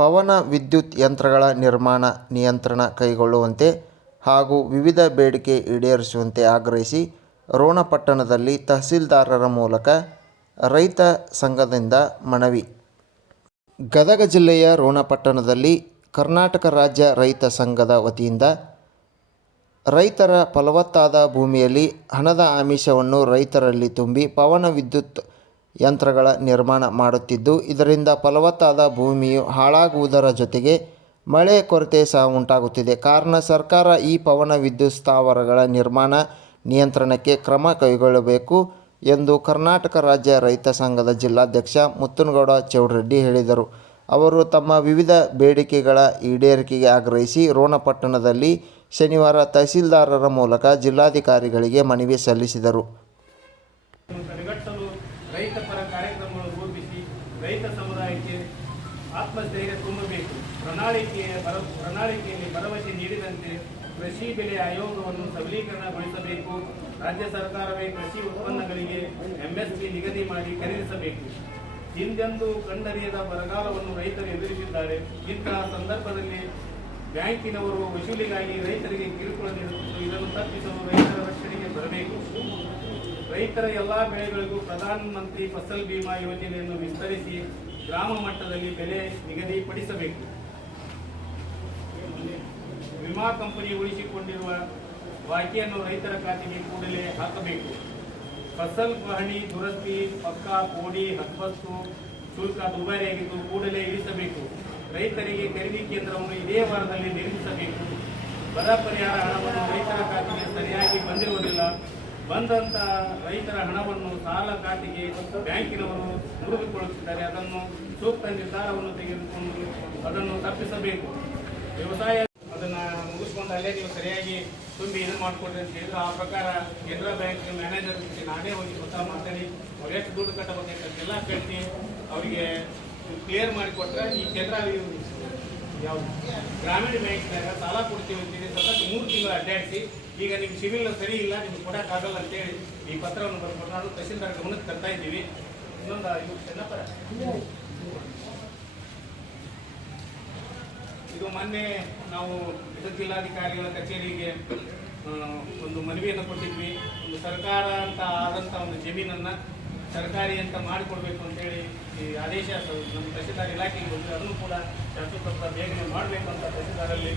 ಪವನ ವಿದ್ಯುತ್ ಯಂತ್ರಗಳ ನಿರ್ಮಾಣ ನಿಯಂತ್ರಣ ಕೈಗೊಳ್ಳುವಂತೆ ಹಾಗೂ ವಿವಿಧ ಬೇಡಿಕೆ ಈಡೇರಿಸುವಂತೆ ಆಗ್ರಹಿಸಿ ರೋಣಪಟ್ಟಣದಲ್ಲಿ ತಹಸೀಲ್ದಾರರ ಮೂಲಕ ರೈತ ಸಂಘದಿಂದ ಮನವಿ. ಗದಗ ಜಿಲ್ಲೆಯ ರೋಣಪಟ್ಟಣದಲ್ಲಿ ಕರ್ನಾಟಕ ರಾಜ್ಯ ರೈತ ಸಂಘದ ವತಿಯಿಂದ ರೈತರ ಫಲವತ್ತಾದ ಭೂಮಿಯಲ್ಲಿ ಹಣದ ಆಮಿಷವನ್ನು ರೈತರಲ್ಲಿ ತುಂಬಿ ಪವನ ವಿದ್ಯುತ್ ಯಂತ್ರಗಳ ನಿರ್ಮಾಣ ಮಾಡುತ್ತಿದ್ದು, ಇದರಿಂದ ಫಲವತ್ತಾದ ಭೂಮಿಯು ಹಾಳಾಗುವುದರ ಜೊತೆಗೆ ಮಳೆ ಕೊರತೆ ಸಹ ಉಂಟಾಗುತ್ತಿದೆ. ಕಾರಣ ಸರ್ಕಾರ ಈ ಪವನ ವಿದ್ಯುತ್ ಸ್ಥಾವರಗಳ ನಿರ್ಮಾಣ ನಿಯಂತ್ರಣಕ್ಕೆ ಕ್ರಮ ಕೈಗೊಳ್ಳಬೇಕು ಎಂದು ಕರ್ನಾಟಕ ರಾಜ್ಯ ರೈತ ಸಂಘದ ಜಿಲ್ಲಾಧ್ಯಕ್ಷ ಮುತ್ತನಗೌಡ ಚೌಡರೆಡ್ಡಿ ಹೇಳಿದರು. ಅವರು ತಮ್ಮ ವಿವಿಧ ಬೇಡಿಕೆಗಳ ಈಡೇರಿಕೆಗೆ ಆಗ್ರಹಿಸಿ ರೋಣಪಟ್ಟಣದಲ್ಲಿ ಶನಿವಾರ ತಹಸೀಲ್ದಾರರ ಮೂಲಕ ಜಿಲ್ಲಾಧಿಕಾರಿಗಳಿಗೆ ಮನವಿ ಸಲ್ಲಿಸಿದರು. ರೈತ ಪರ ಕಾರ್ಯಕ್ರಮಗಳು ರೂಪಿಸಿ ರೈತ ಸಮುದಾಯಕ್ಕೆ ಆತ್ಮಸ್ಥೈರ್ಯ ತುಂಬಬೇಕು. ಪ್ರಣಾಳಿಕೆಯಲ್ಲಿ ಭರವಸೆ ನೀಡಿದಂತೆ ಕೃಷಿ ಬೆಲೆ ಆಯೋಗವನ್ನು ಸಬಲೀಕರಣಗೊಳಿಸಬೇಕು. ರಾಜ್ಯ ಸರ್ಕಾರವೇ ಕೃಷಿ ಉತ್ಪನ್ನಗಳಿಗೆ ಎಂಎಸ್ಪಿ ನಿಗದಿ ಮಾಡಿ ಖರೀದಿಸಬೇಕು. ಹಿಂದೆಂದೂ ಕಂಡರಿಯದ ಬರಗಾಲವನ್ನು ರೈತರು ಎದುರಿಸಿದ್ದಾರೆ. ಇಂತಹ ಸಂದರ್ಭದಲ್ಲಿ ಬ್ಯಾಂಕಿನವರು ವಸೂಲಿಗಾಗಿ ರೈತರಿಗೆ ಕಿರುಕುಳ ನೀಡುತ್ತಿದ್ದು, ಇದನ್ನು ತಪ್ಪಿಸಲು ರೈತರ ರಕ್ಷಣೆಗೆ ಬರಬೇಕು. ರೈತರ ಎಲ್ಲ ಬೆಳೆಗಳಿಗೂ ಪ್ರಧಾನ ಮಂತ್ರಿ ಫಸಲ್ ಬಿಮಾ ಯೋಜನೆಯನ್ನು ವಿಸ್ತರಿಸಿ ಗ್ರಾಮ ಮಟ್ಟದಲ್ಲಿ ಬೆಲೆ ನಿಗದಿಪಡಿಸಬೇಕು. ವಿಮಾ ಕಂಪನಿ ಉಳಿಸಿಕೊಂಡಿರುವ ಬಾಕಿಯನ್ನು ರೈತರ ಖಾತೆಗೆ ಕೂಡಲೇ ಹಾಕಬೇಕು. ಫಸಲ್ ಪಹಣಿ ದುರಸ್ತಿ ಪಕ್ಕಾ ಕೋಡಿ ಹಕ್ಕತ್ತು ಶುಲ್ಕ ದುಬಾರಿಯಾಗಿದ್ದು ಕೂಡಲೇ ಇಳಿಸಬೇಕು. ರೈತರಿಗೆ ಖರೀದಿ ಕೇಂದ್ರವನ್ನು ಇದೇ ವಾರದಲ್ಲಿ ನಿರ್ಮಿಸಬೇಕು. ಬರ ಪರಿಹಾರ ಹಣವನ್ನು ರೈತರ ಖಾತೆಗೆ ಸರಿಯಾಗಿ ಬಂದಿರುವುದಿಲ್ಲ. ಬಂದಂತ ರೈತರ ಹಣವನ್ನು ಸಾಲ ಖಾತೆಗೆ ಬ್ಯಾಂಕಿನವರು ಮುರಿದುಕೊಳ್ಳುತ್ತಿದ್ದಾರೆ. ಅದನ್ನು ಸೂಕ್ತ ನಿರ್ಧಾರವನ್ನು ತೆಗೆದುಕೊಂಡು ಅದನ್ನು ತಪ್ಪಿಸಬೇಕು. ವ್ಯವಸಾಯ ಅದನ್ನು ಮುಗಿಸ್ಕೊಂಡು ಅಲ್ಲೇ ನೀವು ಸರಿಯಾಗಿ ತುಂಬಿ ಇದು ಮಾಡಿಕೊಡ್ರಿ ಅಂತ ಹೇಳಿದ್ರು. ಆ ಪ್ರಕಾರ ಕೆನರಾ ಬ್ಯಾಂಕ್ ಮ್ಯಾನೇಜರ್ ಜೊತೆ ನಾನೇ ಹೋಗಿ ಸ್ವತಃ ಮಾತಾಡಿ ಅವ್ರು ಎಷ್ಟು ದುಡ್ಡು ಕಟ್ಟಬೇಕಂತೆಲ್ಲ ಕಟ್ಟಿ ಅವರಿಗೆ ಕ್ಲಿಯರ್ ಮಾಡಿಕೊಟ್ರೆ ಈ ಕೆನರಾ ಯಾವುದು ಗ್ರಾಮೀಣ ಬ್ಯಾಂಕ್ನಾಗ ಸಾಲ ಕೊಡ್ತೀವಿ ಅಂತೇಳಿ ಸತತ 3 ತಿಂಗಳು ಅಡ್ಡಾಡಿಸಿ ಈಗ ನಿಮ್ಗೆ ಸಿವಿಲ್ ಸರಿ ಇಲ್ಲ, ನಿಮ್ಗೆ ಕೊಡೋಕ್ಕಾಗಲ್ಲ ಅಂತೇಳಿ ಈ ಪತ್ರವನ್ನು ಬರ್ಕೊಂಡು ನಾವು ತಹಸೀಲ್ದಾರ್ ಗಮನಕ್ಕೆ ತರ್ತಾ ಇದ್ದೀವಿ. ಇನ್ನೊಂದು ಚೆನ್ನಪ್ಪರ ಇದು ಮೊನ್ನೆ ನಾವು ಜಿಲ್ಲಾಧಿಕಾರಿಗಳ ಕಚೇರಿಗೆ ಒಂದು ಮನವಿಯನ್ನು ಕೊಟ್ಟಿದ್ವಿ. ಒಂದು ಸರ್ಕಾರ ಅಂತ ಆದಂಥ ಒಂದು ಜಮೀನನ್ನು ಸರ್ಕಾರಿ ಅಂತ ಮಾಡಿಕೊಡ್ಬೇಕು ಅಂತೇಳಿ ಈ ಆದೇಶ ನಮ್ಮ ತಹಸೀಲ್ದಾರ್ ಇಲಾಖೆಗೆ ಬಂದರೆ ಅದನ್ನು ಕೂಡ ಶಾಸಕರ ಬೇಗನೆ ಮಾಡಬೇಕು ಅಂತ ತಹಸೀಲ್ದಾರಲ್ಲಿ